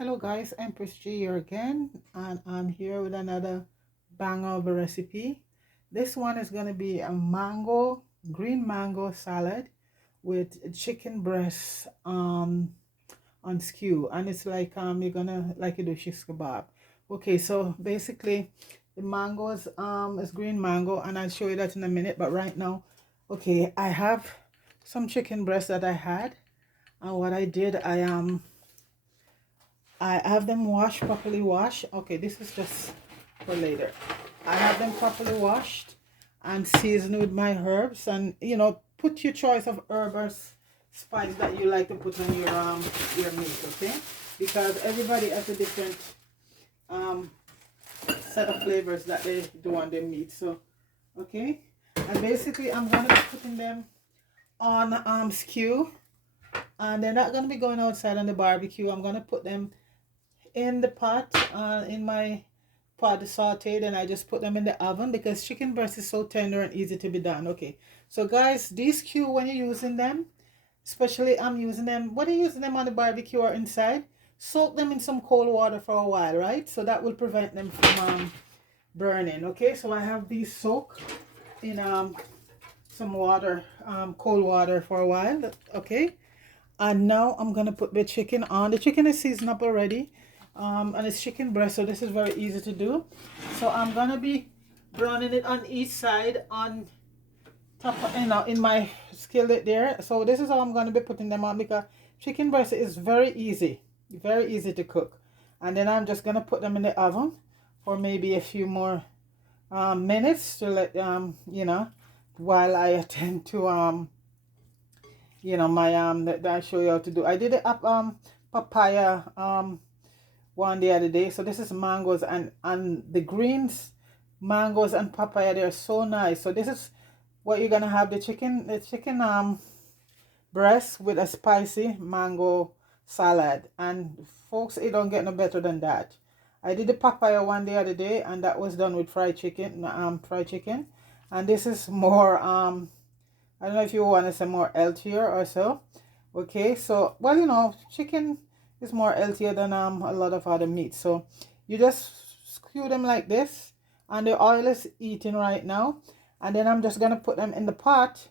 Hello guys, Empress G here again, and I'm here with another banger of a recipe. This one is going to be a green mango salad with chicken breast on skew, and it's like you're gonna like you do shish kebab. Okay, so basically the mangoes is green mango, and I'll show you that in a minute. But right now, okay, I have some chicken breast that I had, and what I did, I have them washed, properly washed. Okay, this is just for later. I have them properly washed and seasoned with my herbs, and put your choice of herb or spice that you like to put on your meat, okay? Because everybody has a different um set of flavors that they do on their meat. So okay. And basically I'm gonna be putting them on skew, and they're not gonna be going outside on the barbecue. I'm gonna put them in the pot, in my pot sauteed, and I just put them in the oven because chicken breast is so tender and easy to be done. Okay, so guys, these cue when you're using them, especially I'm using them, whether you're using them on the barbecue or inside, soak them in some cold water for a while, right? So that will prevent them from burning. Okay, so I have these soaked in some water, cold water for a while. Okay, and now I'm gonna put the chicken on. The chicken is seasoned up already, and it's chicken breast, so this is very easy to do. So I'm gonna be browning it on each side on top, in my skillet there. So this is how I'm gonna be putting them on, because chicken breast is very easy to cook. And then I'm just gonna put them in the oven for maybe a few more minutes to let while I attend to my that I show you how to do. I did it up papaya one the other day. So this is mangoes, and the greens, mangoes and papaya, they're so nice. So this is what you're gonna have: the chicken breast with a spicy mango salad. And folks, it don't get no better than that. I did the papaya one the other day, and that was done with fried chicken. And this is more I don't know if you want to say more healthier or so. Okay, so well, chicken is more healthier than a lot of other meats. So you just skew them like this, and the oil is eating right now. And then I'm just gonna put them in the pot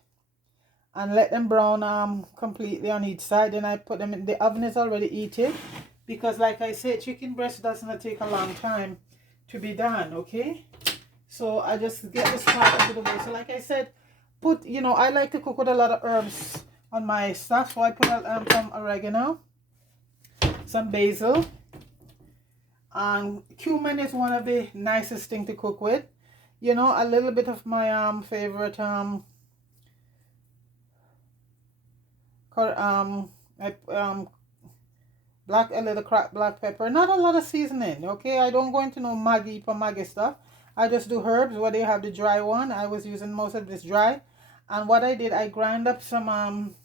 and let them brown completely on each side. Then I put them in the oven is already heated, because like I said, chicken breast does not take a long time to be done. Okay, so I just get this part out of the way. So like I said, I like to cook with a lot of herbs on my stuff. So I put some oregano, some basil, and cumin is one of the nicest thing to cook with. A little bit of my favorite cor- um I, a little cracked black pepper. Not a lot of seasoning. Okay, I don't go into no Maggi stuff. I just do herbs. Whether you have the dry one, I was using most of this dry. And what I did, I grind up some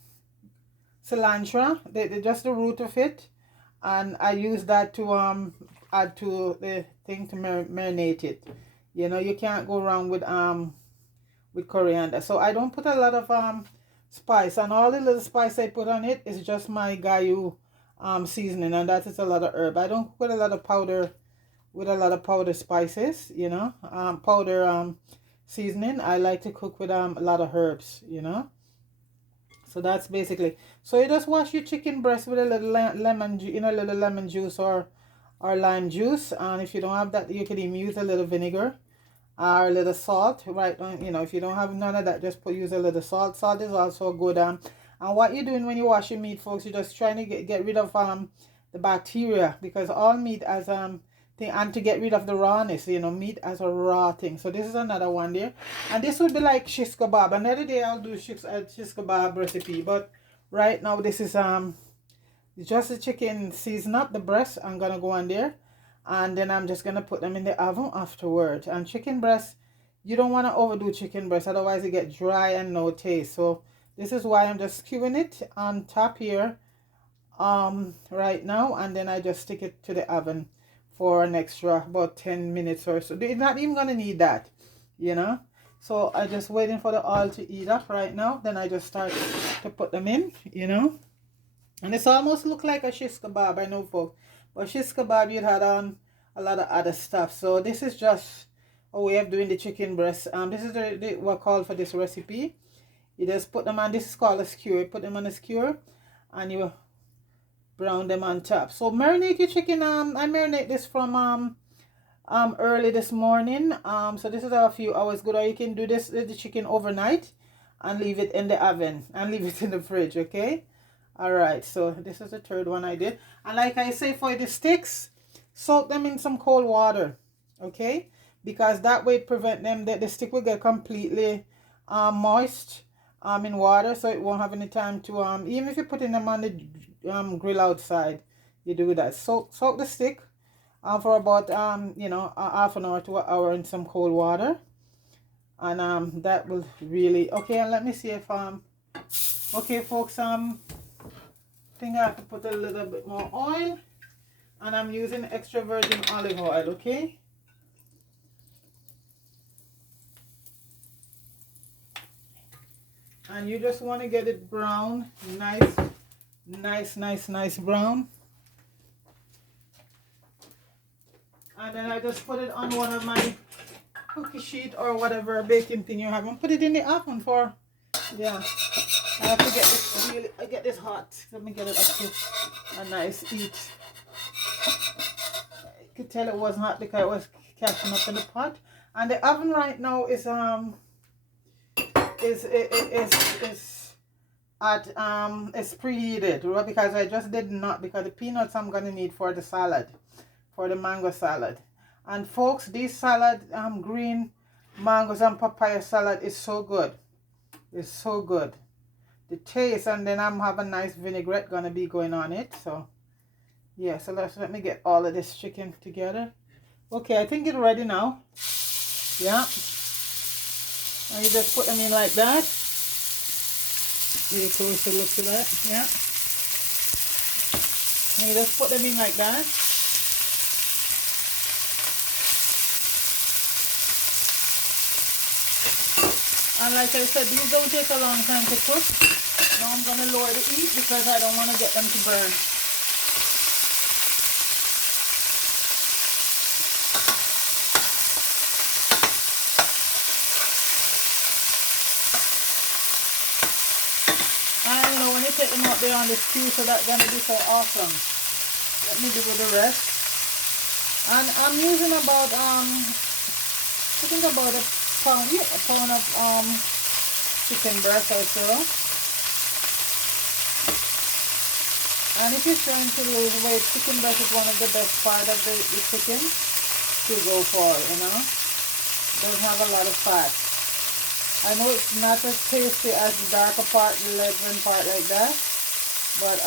cilantro, just the root of it, and I use that to add to the thing to marinate it. You can't go wrong with coriander. So I don't put a lot of spice, and all the little spice I put on it is just my gayu seasoning, and that is a lot of herb. I don't put a lot of powder spices, powder seasoning. I like to cook with a lot of herbs. So that's basically. So you just wash your chicken breast with a little lemon juice or lime juice. And if you don't have that, you can even use a little vinegar or a little salt. Right? If you don't have none of that, just use a little salt. Salt is also good. And what you're doing when you wash your meat, folks, you're just trying to get rid of the bacteria, because all meat has thing, and to get rid of the rawness. Meat as a raw thing. So this is another one there, and this would be like shish kebab. Another day I'll do shish kebab recipe, but right now this is just the chicken season up the breast. I'm gonna go on there, and then I'm just gonna put them in the oven afterwards. And chicken breast, you don't want to overdo chicken breast, otherwise it get dry and no taste. So this is why I'm just skewing it on top here right now, and then I just stick it to the oven for an extra about 10 minutes or so. You're not even gonna need that, you know so I just waiting for the oil to heat up right now. Then I just start to put them in, and it's almost look like a shish kebab, I know, folks, But shish kebab, you'd had a lot of other stuff. So this is just a way of doing the chicken breast. This is what called for this recipe. You just put them on, this is called a skewer. You put them on a skewer and you brown them on top. So marinate your chicken. I marinate this from early this morning. So this is a few hours good. Or you can do this with the chicken overnight and leave it in the oven and leave it in the fridge, okay? All right, so this is the third one I did. And like I say, for the sticks, soak them in some cold water, okay? Because that way it prevent them that the stick will get completely moist in water, so it won't have any time to even if you're putting them on the grill outside, you do that. Soak the stick for about you know, half an hour to an hour in some cold water, and that will really okay. And let me see if okay folks, I think I have to put a little bit more oil, and I'm using extra virgin olive oil, okay? And you just want to get it brown, nice brown. And then I just put it on one of my cookie sheet or whatever baking thing you have, and put it in the oven for, yeah. I have to get this really, I get this hot. Let me get it up to a nice heat. You could tell it was hot because it was catching up in the pot. And the oven right now is at it's preheated, right? Because I just did not, because the peanuts I'm gonna need for the salad, for the mango salad. And folks, this salad, green mangoes and papaya salad is so good. It's so good. The taste, and then I'm having a nice vinaigrette gonna be going on it. So yeah, so let me get all of this chicken together. Okay, I think it's ready now. Yeah. And you just put them in like that. Really close to look to that. Yeah. And you just put them in like that. And like I said, these don't take a long time to cook. Now I'm gonna lower the heat because I don't want to get them to burn. And you know, when you take them out there on the skew, so that's gonna be so awesome. Let me do with the rest. And I'm using about I think about a pound, yeah, a pound of chicken breast or so. And if you're trying to lose weight, chicken breast is one of the best part of the chicken to go for, you know. Doesn't have a lot of fat. I know it's not as tasty as the darker part, the leathern part like that, but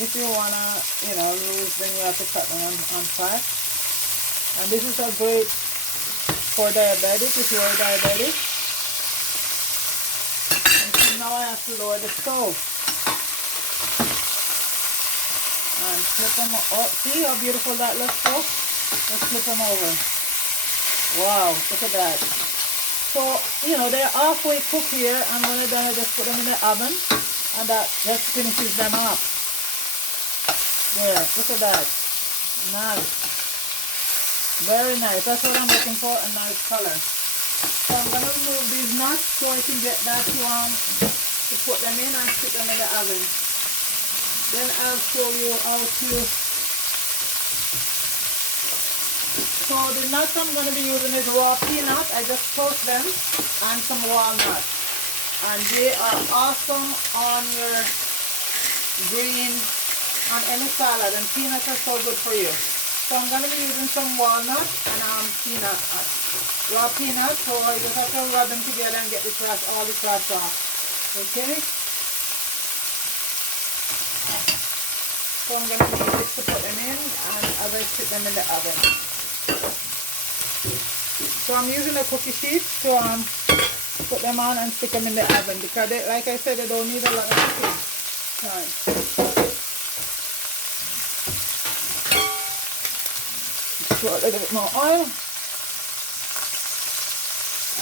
if you wanna, you know, lose, then you have to cut them on fat. And this is a great for diabetic, if you're a diabetic. And so now I have to lower the stove and flip them. Oh, see how beautiful that looks, folks? Let's flip them over. Wow, look at that. So, you know, they're halfway cooked here, and when they're done, I just put them in the oven, and that just finishes them up. There, look at that. Nice. Very nice. That's what I'm looking for, a nice color. So I'm gonna remove these nuts so I can get that to put them in and stick them in the oven. Then I'll show you how to. So the nuts I'm going to be using is raw peanut. I just toast them, and some walnuts. And they are awesome on your green, on any salad. And peanuts are so good for you. So I'm going to be using some walnuts and peanut, raw peanuts. So I just have to rub them together and get the trash, all the trash off. Okay? So I'm going to use this to put them in, and as I stick them in the oven. So I'm using a cookie sheet to put them on and stick them in the oven, because they, like I said, they don't need a lot of cooking time. Pour a little bit more oil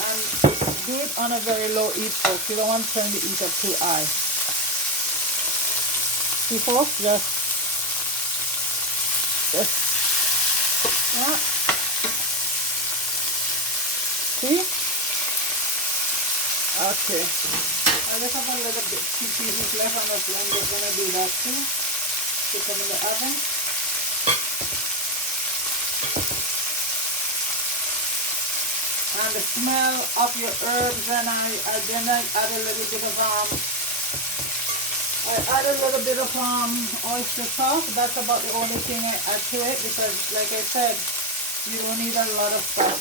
and do it on a very low heat, folks. You don't want to turn the heat up too high. See, folks, just, yeah, see? Okay. I just have a little bit, 2 pieces left, and I'm just gonna do that too. Put them in the oven. And the smell of your herbs, and then I add a little bit of oyster sauce. That's about the only thing I add to it, because like I said, you don't need a lot of stuff.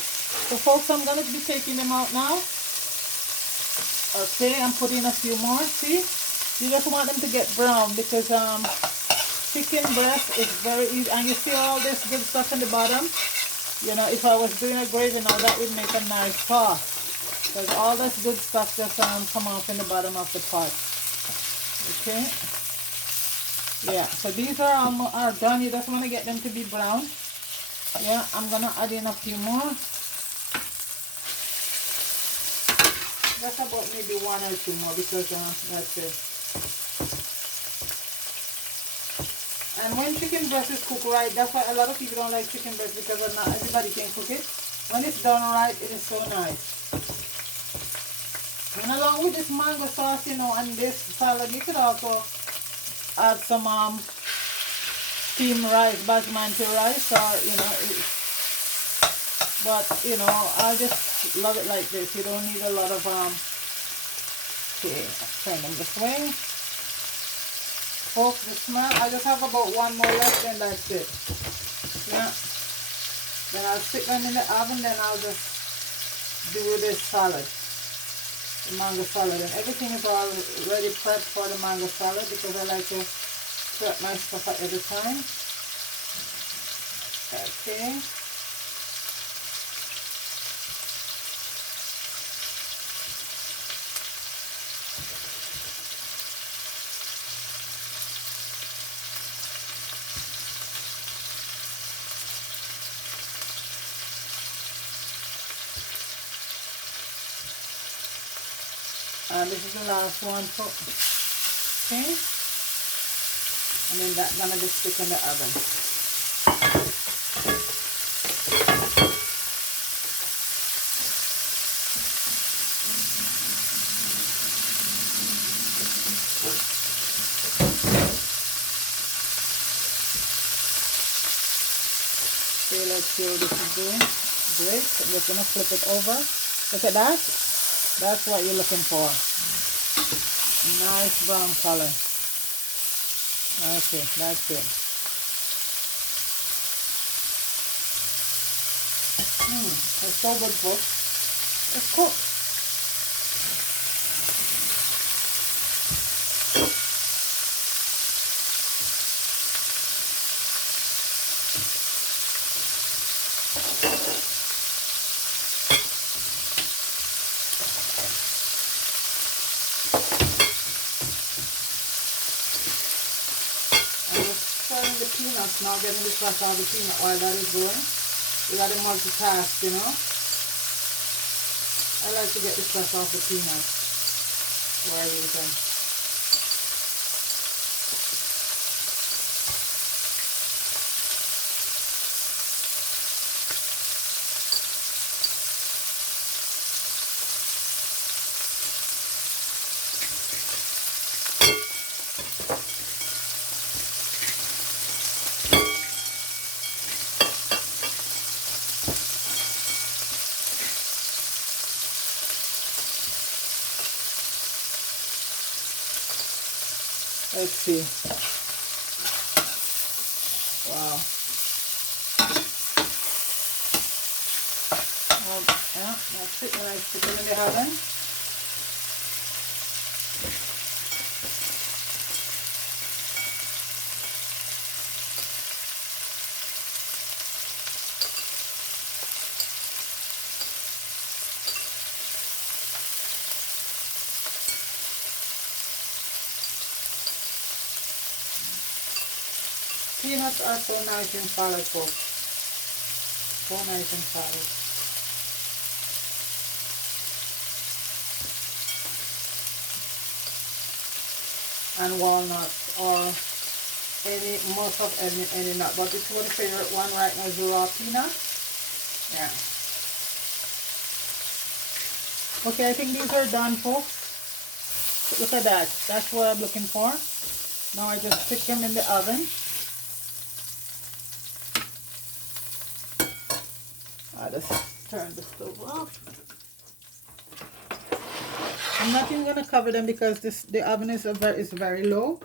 So folks, I'm gonna be taking them out now. Okay, I'm putting a few more. See, you just want them to get brown, because chicken breast is very easy. And you see all this good stuff in the bottom. You know, if I was doing a gravy now, that would make a nice sauce, because all this good stuff just come off in the bottom of the pot. Okay. Yeah, so these are done. You just want to get them to be brown. Yeah, I'm gonna add in a few more. Just about maybe 1 or 2 more, because that's it. And when chicken breast is cooked right, that's why a lot of people don't like chicken breast, because not everybody can cook it. When it's done right, it is so nice. And along with this mango sauce, you know, and this salad, you could also add some steamed rice, basmati rice, or you know, but you know, I just love it like this. You don't need a lot of okay, turn them this way. Folks, the smell, I just have about 1 more left, and that's it. Yeah. Then I'll stick them in the oven, then I'll just do this salad, the mango salad. And everything is already prepped for the mango salad, because I like to prep my stuff at every time. Okay. And this is the last one. Okay. And then that's gonna just stick in the oven. Okay, let's see what this is doing. Great. I'm just gonna flip it over. Look at that. That's what you're looking for. Nice brown color. Okay, that's it. It's so good, folks. It's cooked. The peanuts now, getting the flesh out of the peanut while that is going. You gotta multitask, you know. I like to get the flesh off the peanuts while you can. Let's see. Wow. Well, yeah, that's it. When I stick it in the oven. Peanuts are so nice in salad, folks. So nice in salad. And walnuts, or most of any nut, but it's my favorite one right now is the raw peanut. Yeah. Okay, I think these are done, folks. Look at that. That's what I'm looking for. Now I just stick them in the oven. I just turn the stove off. I'm not even gonna cover them because the oven is very low.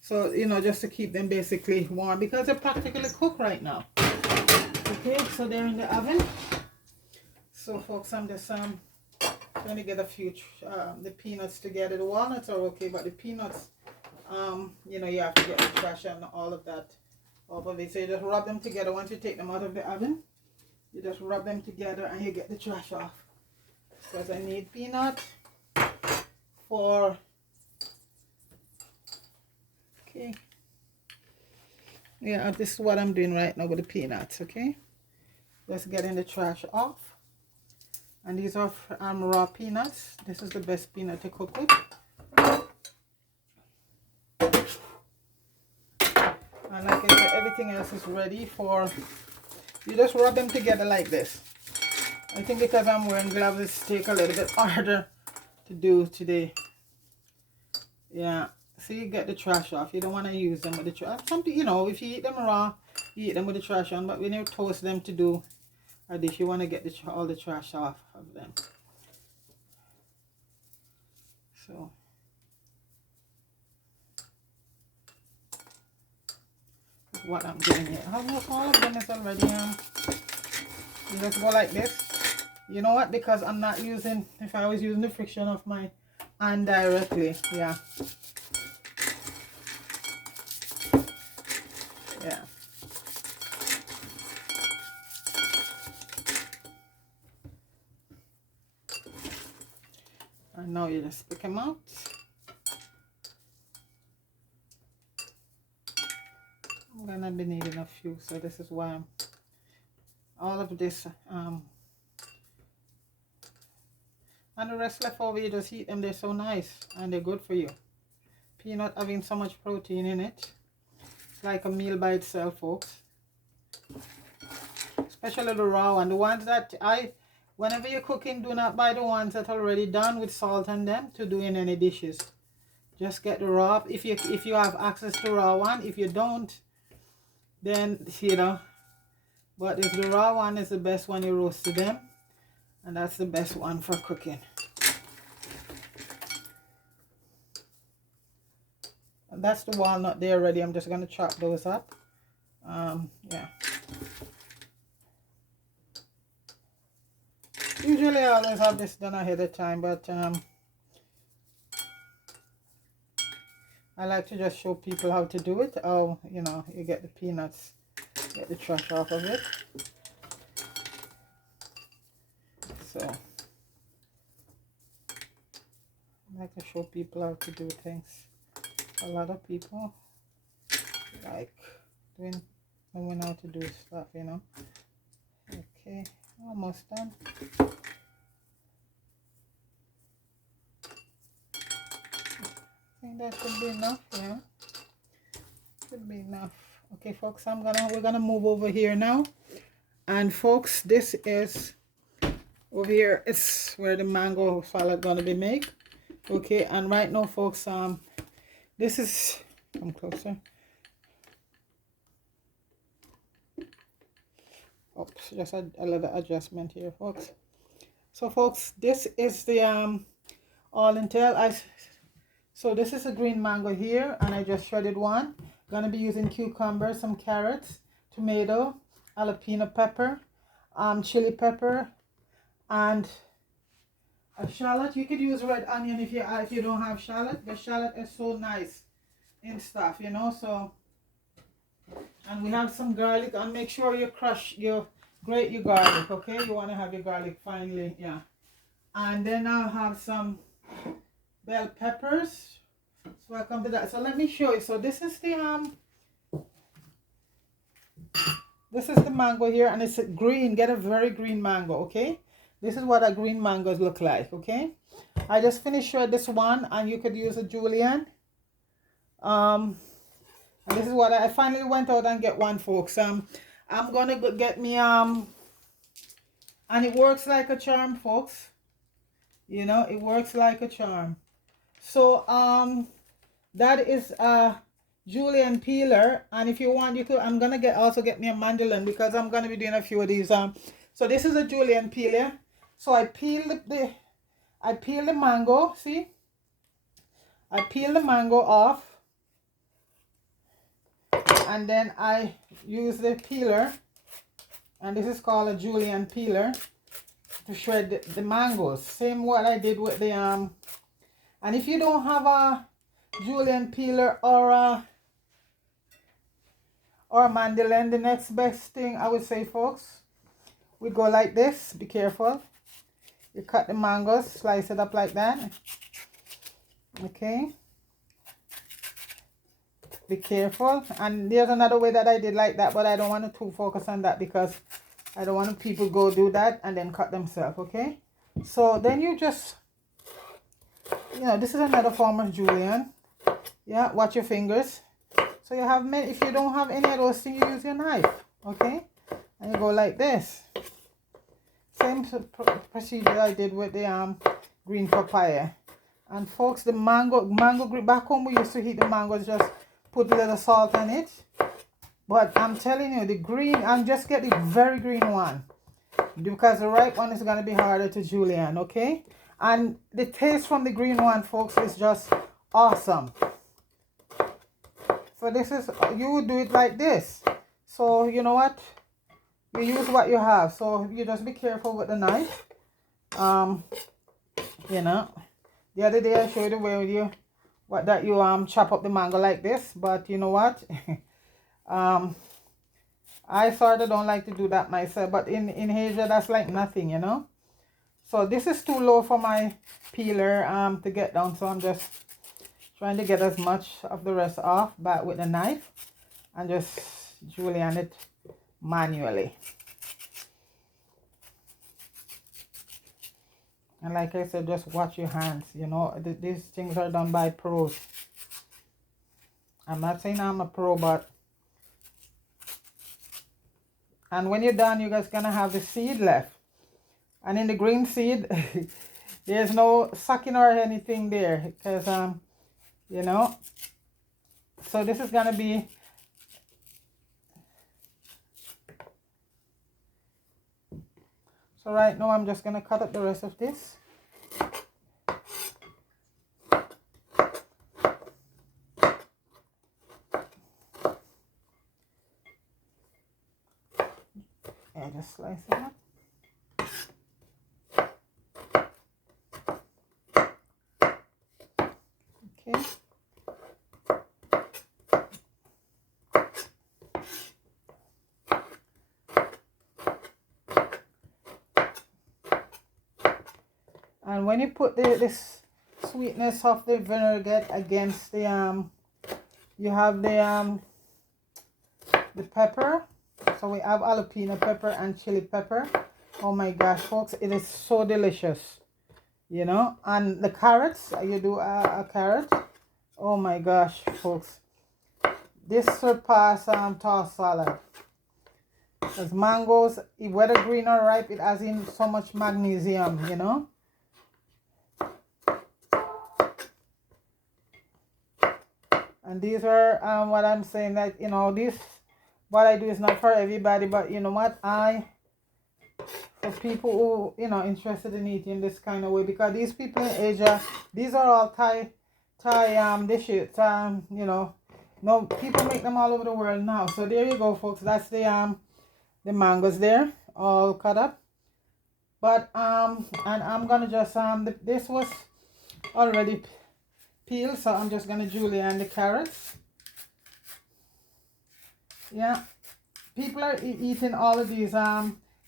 So you know, just to keep them basically warm because they're practically cooked right now. Okay, so they're in the oven. So folks, I'm just trying to get a few the peanuts together. The walnuts are okay, but the peanuts, you know, you have to get the trash and all of that off of it. So you just rub them together. Once you take them out of the oven, you just rub them together and you get the trash off. Because I need peanut for, okay, yeah, this is what I'm doing right now with the peanuts. Okay, just getting the trash off. And these are raw peanuts. This is the best peanut to cook with. And like I said, everything else is ready for, you just rub them together like this. I think because I'm wearing gloves, it's take a little bit harder to do today. Yeah, so you get the trash off. You don't want to use them with the trash. Something, you know, if you eat them raw, you eat them with the trash on. But when you toast them to do a dish, you want to get all the trash off of them. So that's what I'm doing here. Almost all of them is already you just go like this. You know what? Because I'm not using, if I was using the friction of my hand directly, yeah. Yeah. And now you just pick them out. I'm gonna be needing a few, so this is why I'm all of this and the rest left over, you just eat them. They're so nice and they're good for you. Peanut having so much protein in it, it's like a meal by itself, folks. Especially the raw one. The ones that whenever you're cooking, do not buy the ones that are already done with salt on them to do in any dishes. Just get the raw. If you have access to raw one. If you don't, then you know. But if the raw one is the best one, you roast them, and that's the best one for cooking. And that's the walnut there already. I'm just gonna chop those up. Yeah. Usually I always have this done ahead of time, but I like to just show people how to do it. Oh, you know, you get the peanuts, get the trash off of it. So I like to show people how to do things. A lot of people like knowing how to do stuff, you know. Okay, almost done. I think that should be enough, yeah. Should be enough. Okay, folks, we're gonna move over here now. And folks, this is over here. It's where the mango salad gonna be made. Okay, and right now, folks, this is, come closer. Oops, just a little adjustment here, folks. So, folks, this is the all until so this is a green mango here, and I just shredded one. Gonna be using cucumber, some carrots, tomato, jalapeno pepper, chili pepper, and a shallot. You could use red onion if you don't have shallot. The shallot is so nice in stuff, you know. So, and we have some garlic. And make sure you grate your garlic. Okay, you want to have your garlic finely, yeah. And then I'll have some bell peppers. So I come to that. So let me show you. So this is the mango here, and it's a green. Get a very green mango, okay? This is what a green mangoes look like, okay? I just finished this one, and you could use a julienne. And this is what I finally went out and get one, folks. I'm gonna go get me and it works like a charm, folks. You know, it works like a charm. So that is julienne peeler, and if you want, you could, I'm gonna also get me a mandolin, because I'm gonna be doing a few of these. So this is a julienne peeler. So I peel the mango. See, I peel the mango off, and then I use the peeler, and this is called a julienne peeler, to shred the mangoes. Same what I did with the and if you don't have a julienne peeler or a mandolin, the next best thing I would say, folks, we go like this. Be careful. You cut the mangoes, slice it up like that. Okay, be careful. And there's another way that I did like that, but I don't want to focus on that, because I don't want people go do that and then cut themselves. Okay, so then you just, you know, this is another form of julienne. Yeah, watch your fingers. So you have many. If you don't have any of those things, you use your knife. Okay, and you go like this. Same procedure I did with the green papaya. And folks, the mango back home, we used to heat the mangoes, just put a little salt on it. But I'm telling you, the green, and just get the very green one, because the ripe one is going to be harder to julienne. Okay, and the taste from the green one, folks, is just awesome. So this is, you do it like this. So you know what, you use what you have. So you just be careful with the knife. You know, the other day I showed you where you chop up the mango like this, but you know what, I sort of don't like to do that myself, but in Asia that's like nothing, you know. So this is too low for my peeler to get down, so I'm just trying to get as much of the rest off back with the knife and just julienne it manually. And like I said, just watch your hands. You know, these things are done by pros. I'm not saying I'm a pro, but... And when you're done, you guys gonna have the seed left. And in the green seed, there's no sucking or anything there, because you know. So this is gonna be... So right now, I'm just gonna cut up the rest of this. And just slice it up. Okay. And when you put this sweetness of the vinegar against the you have the pepper. So we have jalapeno pepper and chili pepper. Oh my gosh, folks, it is so delicious, you know. And the carrots, you do a carrot. Oh my gosh, folks, this surpass tossed salad. Because mangoes, whether green or ripe, it has in so much magnesium, you know. And these are what I'm saying, that, you know, this, what I do is not for everybody, but you know what, for people who, you know, interested in eating this kind of way, because these people in Asia, these are all Thai dishes, you know. No, people make them all over the world now. So there you go, folks. That's the mangoes there, all cut up. But and I'm gonna just this was already peeled, so I'm just gonna julienne the carrots. Yeah, people are eating all of these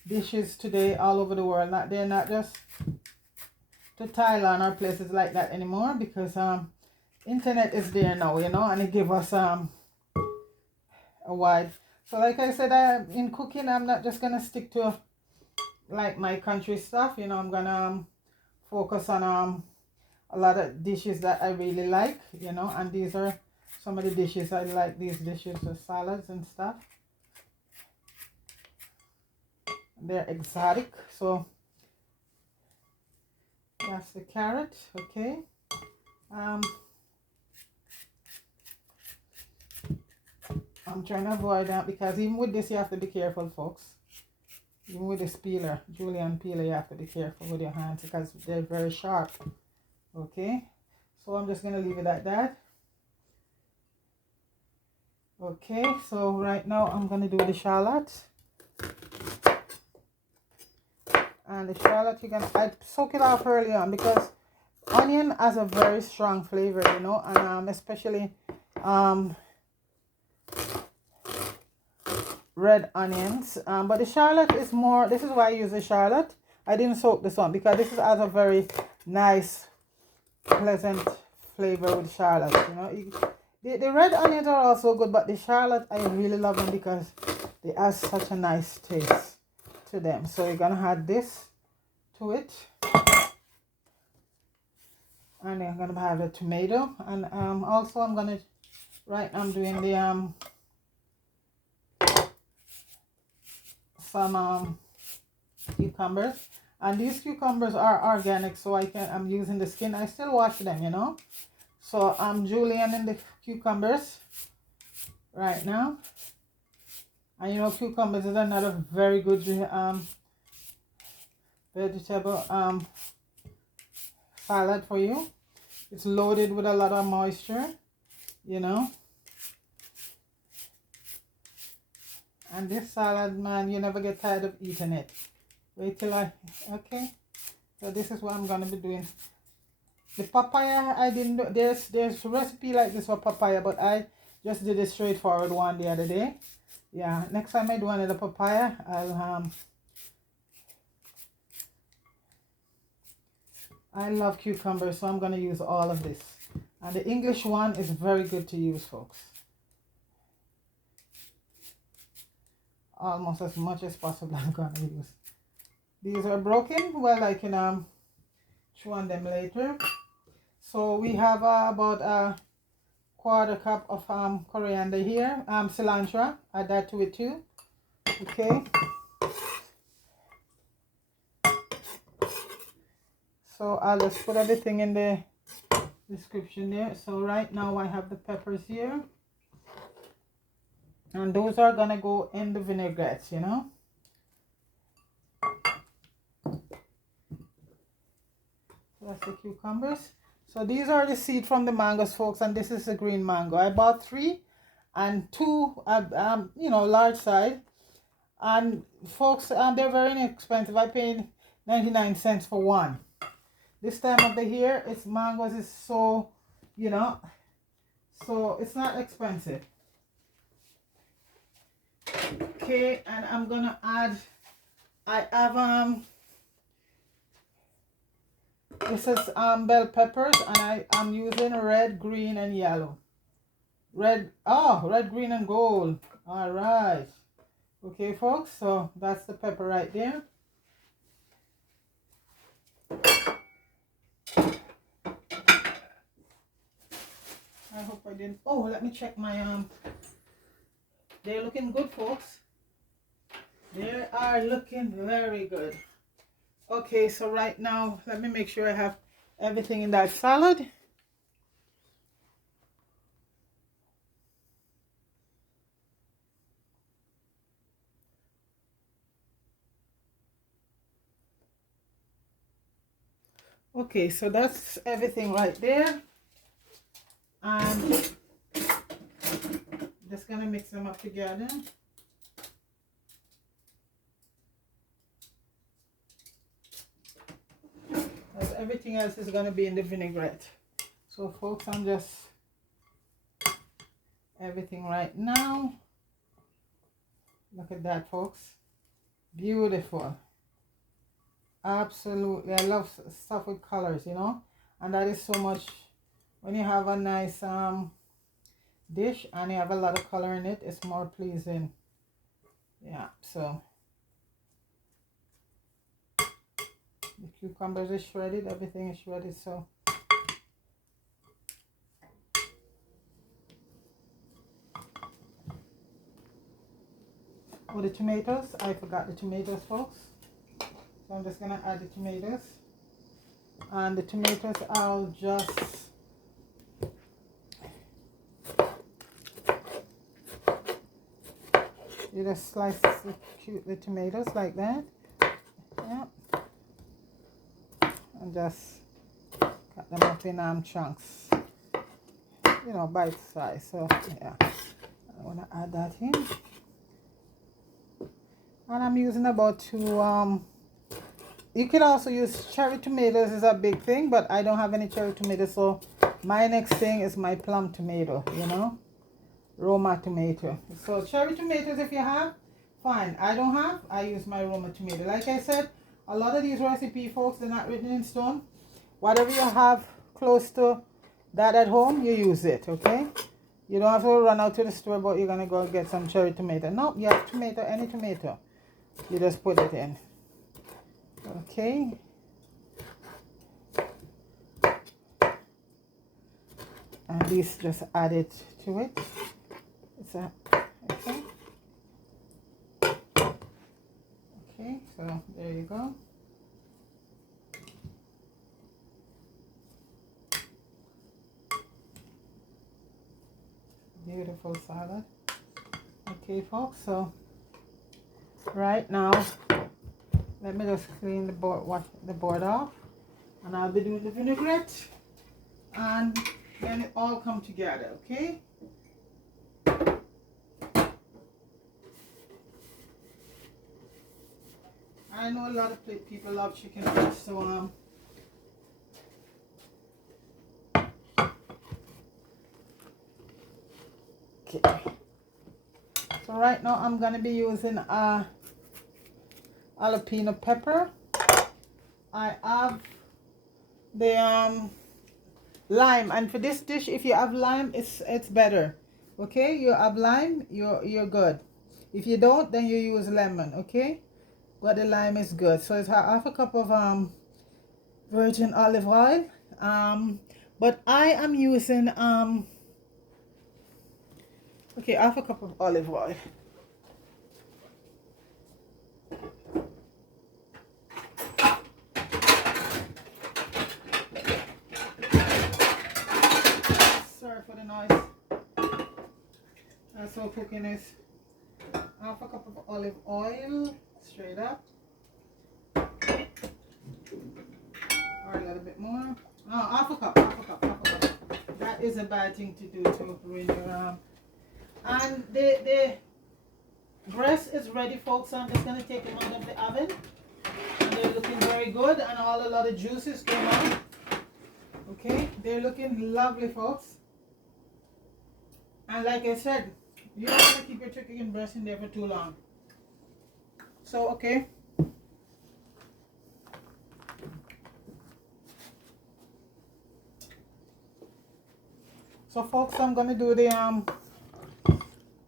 dishes today all over the world. They're not just to Thailand or places like that anymore, because internet is there now, you know, and it gives us a wide. So like I said, in cooking, I'm not just gonna stick to like my country stuff, you know. I'm gonna focus on a lot of dishes that I really like, you know, and these are some of the dishes. I like these dishes, the salads and stuff. They're exotic. So that's the carrot. Okay. I'm trying to avoid that because even with this you have to be careful, folks. Even with this peeler, julienne peeler, you have to be careful with your hands because they're very sharp. Okay, so I'm just gonna leave it at that. Okay, so right now I'm gonna do the shallot. And the shallot, I soak it off early on because onion has a very strong flavor, you know, and especially red onions, but the shallot is more, this is why I use the shallot. I didn't soak this one because this has a very nice pleasant flavor with shallot, you know. The red onions are also good, but the shallot I really love them because they have such a nice taste to them. So you're gonna add this to it, and I'm gonna have the tomato, and also I'm gonna I'm doing the some cucumbers, and these cucumbers are organic, so I'm using the skin. I still wash them, you know. So I'm julienning the cucumbers right now, and you know cucumbers is another very good vegetable salad for you. It's loaded with a lot of moisture, you know. And this salad, man, you never get tired of eating it. Wait till okay. So this is what I'm gonna be doing. The papaya, I didn't do, there's a recipe like this for papaya, but I just did a straightforward one the other day. Yeah, next time I do another papaya, I love cucumbers, so I'm gonna use all of this. And the English one is very good to use, folks. Almost as much as possible I'm gonna use. These are broken. Well, I can chew on them later. So we have about a quarter cup of coriander here, cilantro. Add that to it too. Okay. So I'll just put everything in the description there. So right now I have the peppers here, and those are gonna go in the vinaigrettes, you know. So that's the cucumbers. So these are the seed from the mangoes, folks, and this is the green mango. I bought 3, and 2 you know, large size. And folks, they're very inexpensive. I paid 99 cents for one. This time of the year, it's mangoes is so, you know, so it's not expensive. Okay, and I'm gonna add, I have this is bell peppers, and I'm using red, green, and yellow. Red, green, and gold. All right. Okay, folks, so that's the pepper right there. I hope I didn't. Oh, let me check my they're looking good, folks. They are looking very good. Okay, so right now let me make sure I have everything in that salad. Okay, so that's everything right there, and just gonna mix them up together. As everything else is gonna be in the vinaigrette. So folks, I'm just everything right now. Look at that, folks. Beautiful. Absolutely. I love stuff with colors, you know, and that is so much when you have a nice dish and you have a lot of color in it, it's more pleasing. Yeah, so the cucumbers are shredded, everything is shredded. So with the tomatoes. I forgot the tomatoes, folks. So I'm just gonna add the tomatoes. And the tomatoes I'll just you just slice the tomatoes like that. Yeah. And just cut them up in chunks. You know, bite size. So yeah. I wanna add that in. And I'm using about 2 you can also use cherry tomatoes is a big thing, but I don't have any cherry tomatoes, so my next thing is my plum tomato, you know, Roma tomato. So cherry tomatoes if you have, fine. I don't have, I use my Roma tomato. Like I said, a lot of these recipe, folks, they're not written in stone. Whatever you have close to that at home, you use it, okay? You don't have to run out to the store, but you're gonna go get some cherry tomato. No, you have tomato, any tomato. You just put it in. Okay. And this just add it to it. It's a okay. Okay, so there you go. Beautiful salad. Okay, folks, so right now let me just clean the board off, and I'll be doing the vinaigrette, and then it all come together. Okay. I know a lot of people love chicken breast, so okay. So right now I'm gonna be using jalapeno pepper. I have the lime, and for this dish, if you have lime, it's better. Okay, you have lime, you're good. If you don't, then you use lemon. Okay, but the lime is good. So it's half a cup of virgin olive oil. But I am using okay, half a cup of olive oil. Sorry for the noise. So cooking is half a cup of olive oil, straight up, or a little bit more. Oh, half a cup. That is a bad thing to do to ruin your and the breast is ready, folks. So I'm just gonna take them out of the oven, and they're looking very good, and a lot of juices came out. Okay, they're looking lovely, folks. And like I said, you don't want to keep your chicken breast in there for too long. So okay. So folks, I'm gonna do the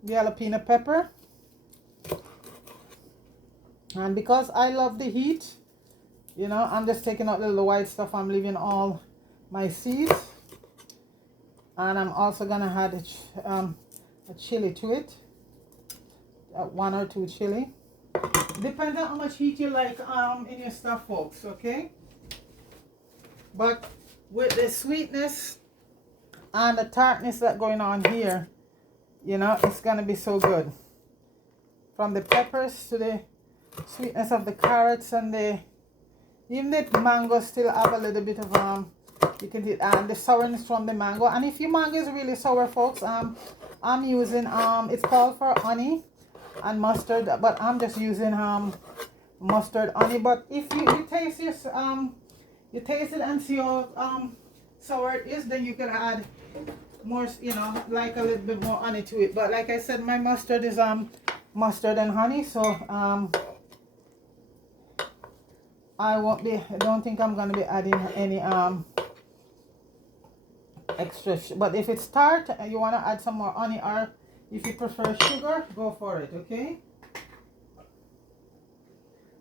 jalapeno pepper, and because I love the heat, you know, I'm just taking out the white stuff. I'm leaving all my seeds, and I'm also gonna add a chili to it, 1 or 2 chili. Depends on how much heat you like in your stuff, folks. Okay, but with the sweetness and the tartness that going on here, you know, it's gonna be so good. From the peppers to the sweetness of the carrots, and even the mango still have a little bit of you can see, and the sourness from the mango. And if your mango is really sour, folks, I'm using it's called for honey and mustard, but I'm just using mustard honey. But if you taste this you taste it and see how sour it is, then you can add more, you know, like a little bit more honey to it. But like I said, my mustard is mustard and honey, so I don't think I'm gonna be adding any extra but if it's tart and you want to add some more honey, or if you prefer sugar, go for it. Okay,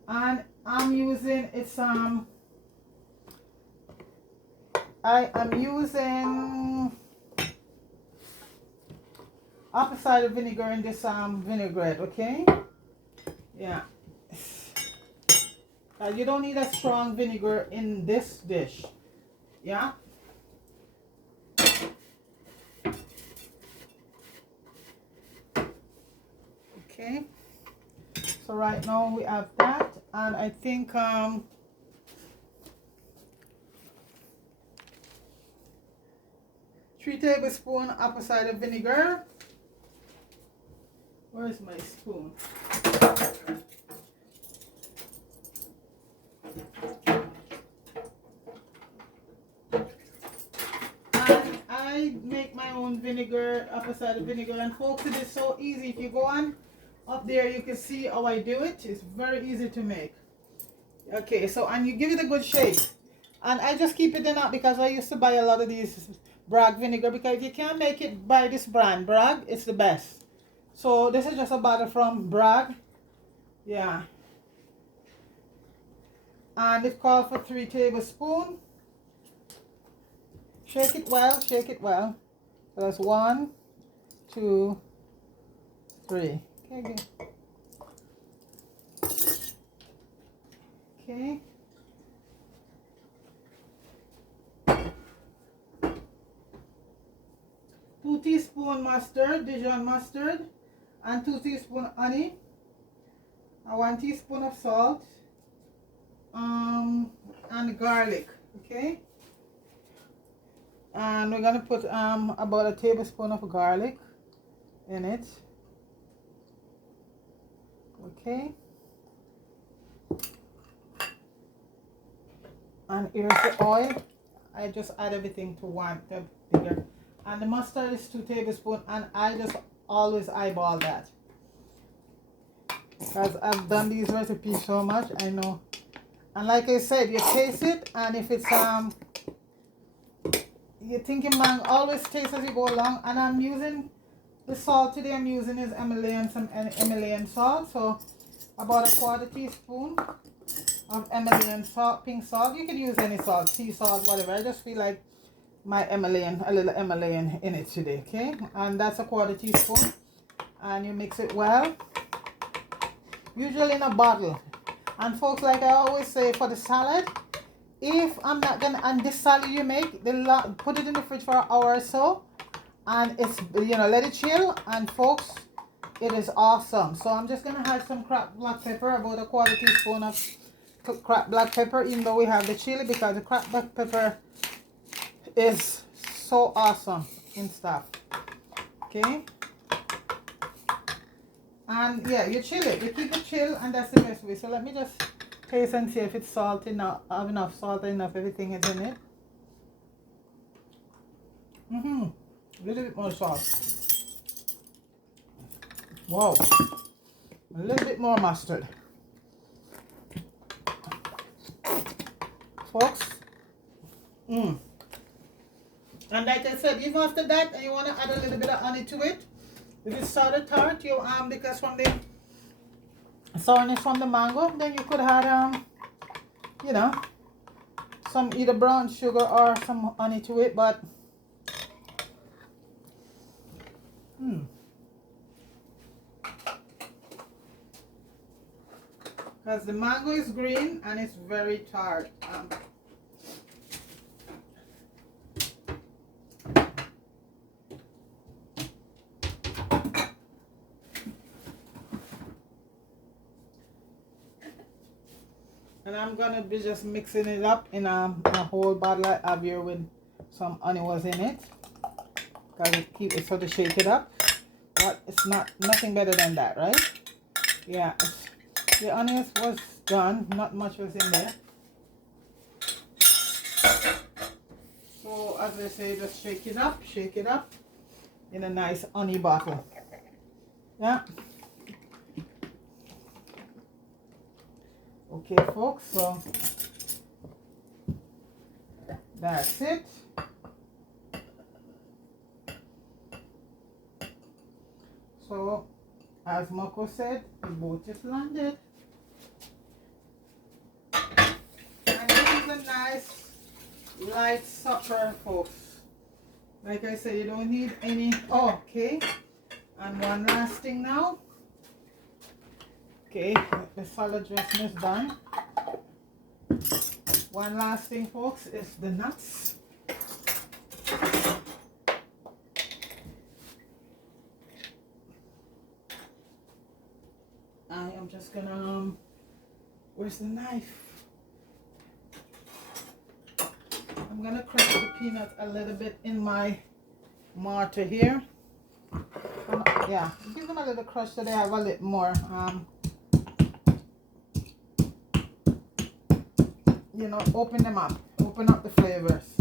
and I'm using I am using apple cider vinegar in this vinaigrette. Okay, Yeah. You don't need a strong vinegar in this dish. Yeah. Okay. So right now we have that, and I think 3 tablespoons apple cider vinegar. Where's my spoon? And I make my own vinegar, apple cider vinegar, and folks, it is so easy. If you go on up there, you can see how I do it. It's very easy to make. Okay, so and you give it a good shake. And I just keep it in that because I used to buy a lot of these Bragg vinegar, because if you can't make it by this brand, Bragg, it's the best. So this is just a bottle from Bragg. Yeah. And it called for 3 tablespoons. Shake it well, shake it well. So that's 1, 2, 3. Okay, good. Okay. Two teaspoons mustard, Dijon mustard, and 2 teaspoons honey, and 1 teaspoon of salt, and garlic. Okay. And we're gonna put about a tablespoon of garlic in it. Okay. And here's the oil. I just add everything to one bigger. And the mustard is 2 tablespoons, and I just always eyeball that, because I've done these recipes so much, I know. And like I said, you taste it, and if it's you're thinking, man, always taste as you go along. And I'm using the salt today. I'm using is Himalayan salt, so about a 1/4 teaspoon of Himalayan salt, pink salt. You can use any salt, sea salt, whatever. I just feel like my Himalayan, a little Himalayan in it today. Okay, and that's a 1/4 teaspoon, and you mix it well, usually in a bottle. And folks, like I always say, for the salad, if I'm not gonna, and this salad you make, put it in the fridge for an hour or so, and it's, let it chill, and folks, it is awesome. So I'm just gonna add some cracked black pepper, about a 1/4 teaspoon of cracked black pepper, even though we have the chili, because the cracked black pepper is so awesome in stuff. Okay. And yeah, you chill it, you keep it chill, and that's the best way. So let me just taste and see if it's salty enough, have enough salt, enough, everything is in it. A little bit more salt. Wow. A little bit more mustard. Folks. And like I said, even after that, and you want to add a little bit of honey to it, if it's sour tart, you because from the sourness from the mango, then you could add some either brown sugar or some honey to it. But because the mango is green and it's very tart. And I'm gonna be just mixing it up in a whole bottle I have here with some honey was in it. Gotta keep it, so to shake it up. But it's nothing better than that, right? Yeah, the onions was done, not much was in there. So as I say, just shake it up in a nice honey bottle. Yeah. Okay, folks, so that's it. So, as Marco said, the boat is landed. And this is a nice light supper, folks. Like I said, you don't need any. Oh, okay. And one last thing now. Okay, the salad dressing is done. One last thing, folks, is the nuts. I am just gonna, where's the knife? I'm gonna crush the peanuts a little bit in my mortar here. Yeah, give them a little crush so they have a little more, you know, open them up, open up the flavors.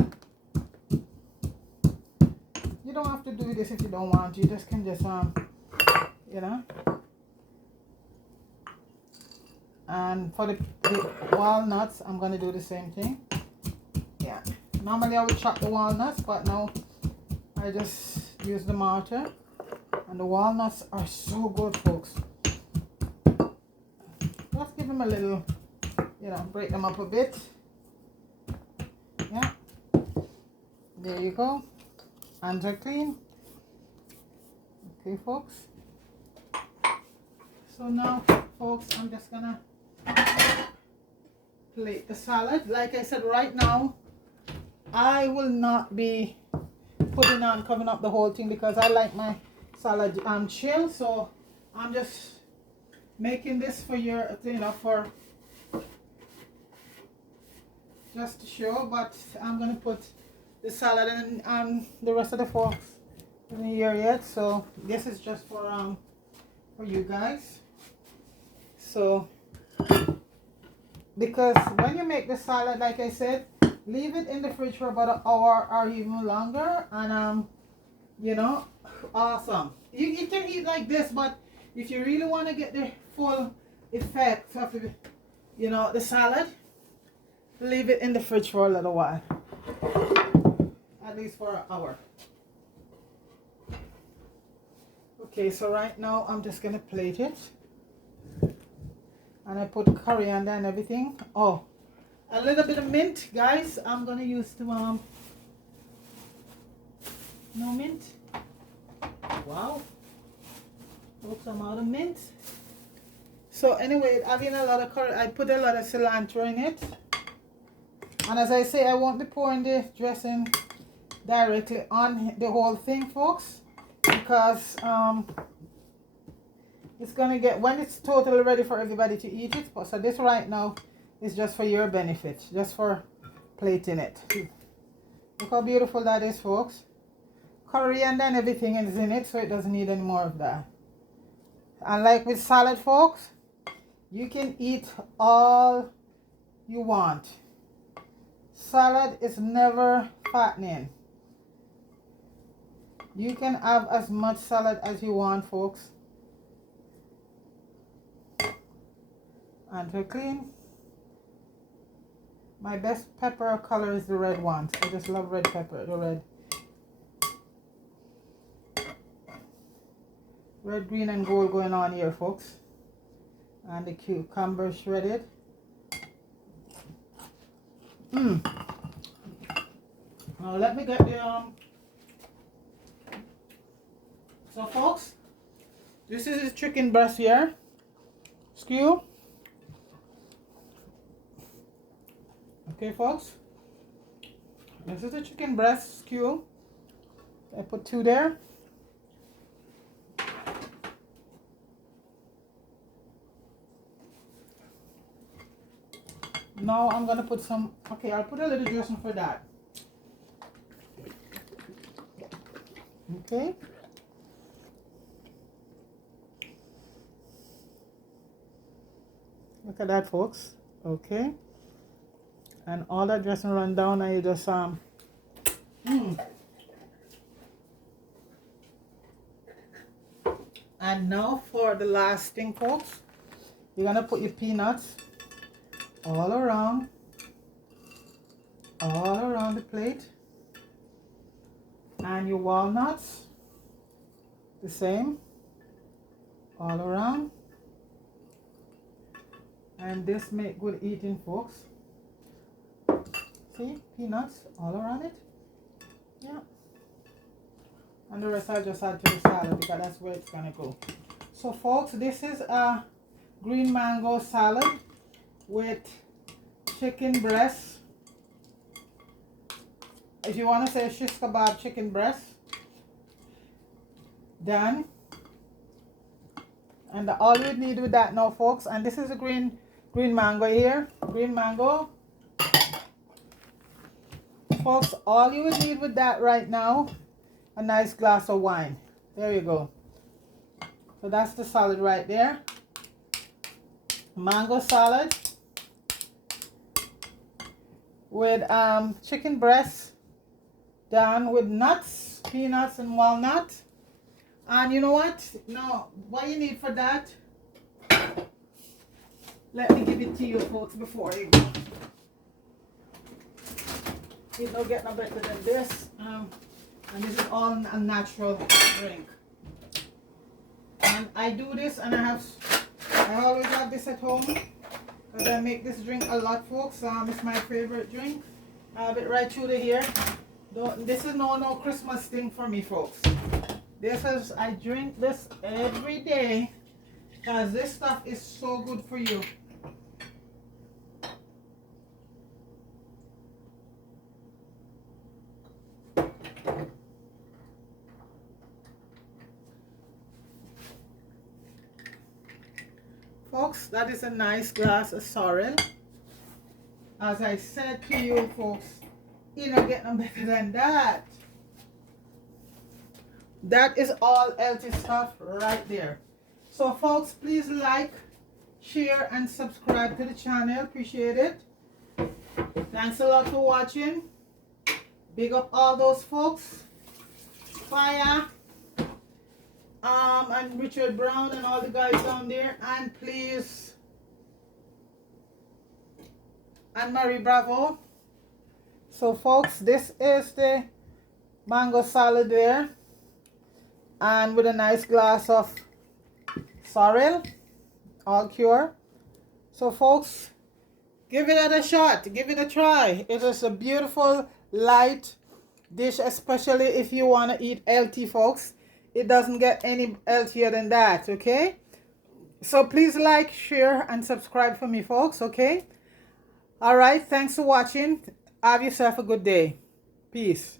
You don't have to do this if you don't want to. You just can just, you know. And for the walnuts, I'm going to do the same thing. Yeah. Normally I would chop the walnuts, but now I just use the mortar. And the walnuts are so good, folks. Let's give them a little, you know, break them up a bit. Yeah. There you go. Hands are clean. Okay, folks. So now, folks, I'm just gonna plate the salad. Like I said, right now, I will not be putting on, covering up the whole thing because I like my salad chill. So I'm just making this for your, you know, for just to show. But I'm gonna put the salad and the rest of the forks in here yet. So this is just for you guys. So because when you make the salad, like I said, leave it in the fridge for about an hour or even longer, and you know, awesome. You can eat like this, but if you really want to get the full effect of the, you know, the salad, leave it in the fridge for a little while, at least for an hour. Okay, so right now I'm just gonna plate it, and I put coriander and everything. Oh, a little bit of mint, guys. I'm gonna use to no mint. Wow, folks, I'm out of mint. So anyway, having a lot of I put a lot of cilantro in it, and as I say, I won't be pouring the dressing directly on the whole thing, folks, because it's gonna get, when it's totally ready for everybody to eat it. So this right now is just for your benefit, just for plating it. Look how beautiful that is, folks. Coriander and everything is in it, so it doesn't need any more of that. And like with salad, folks, you can eat all you want. Salad is never fattening. You can have as much salad as you want, folks. And they're clean. My best pepper color is the red one. I just love red pepper, the red. Red, green, and gold going on here, folks. And the cucumber shredded. Now let me get the so folks, this is the chicken breast here. Skew. Okay, folks. This is the chicken breast skew. I put 2 there. Now I'm gonna put some, okay, I'll put a little dressing for that. Okay. Look at that, folks. Okay. And all that dressing run down, and you just And now for the last thing, folks, you're gonna put your peanuts all around the plate, and your walnuts the same, all around. And this make good eating, folks. See, peanuts all around it. Yeah. And the rest I just add to the salad because that's where it's gonna go. So folks, this is a green mango salad with chicken breast. If you want to say shish kebab chicken breast. Done. And all you need with that now, folks, and this is a green mango here. Green mango. Folks, all you would need with that right now, a nice glass of wine. There you go. So that's the salad right there. Mango salad with chicken breast done with nuts, peanuts and walnut. And you know what? Now, what you need for that, let me give it to you folks before you go. It don't get no better than this. And this is all a natural drink. And I do this, and I always have this at home because I make this drink a lot, folks. It's my favorite drink. I have it right through the here. This is no Christmas thing for me, folks. I drink this every day because this stuff is so good for you. Folks, that is a nice glass of sorrel. As I said to you, folks, you don't get no better than that. That is all healthy stuff right there. So, folks, please like, share, and subscribe to the channel. Appreciate it. Thanks a lot for watching. Big up all those folks. Thia, and Richard Brown and all the guys down there, and please, and Marie Bravo. So folks, this is the mango salad there, and with a nice glass of sorrel, all cure. So folks, give it a shot, give it a try. It is a beautiful light dish, especially if you want to eat healthy, folks. It doesn't get any healthier than that, okay? So please like, share, and subscribe for me, folks, okay? All right, thanks for watching. Have yourself a good day. Peace.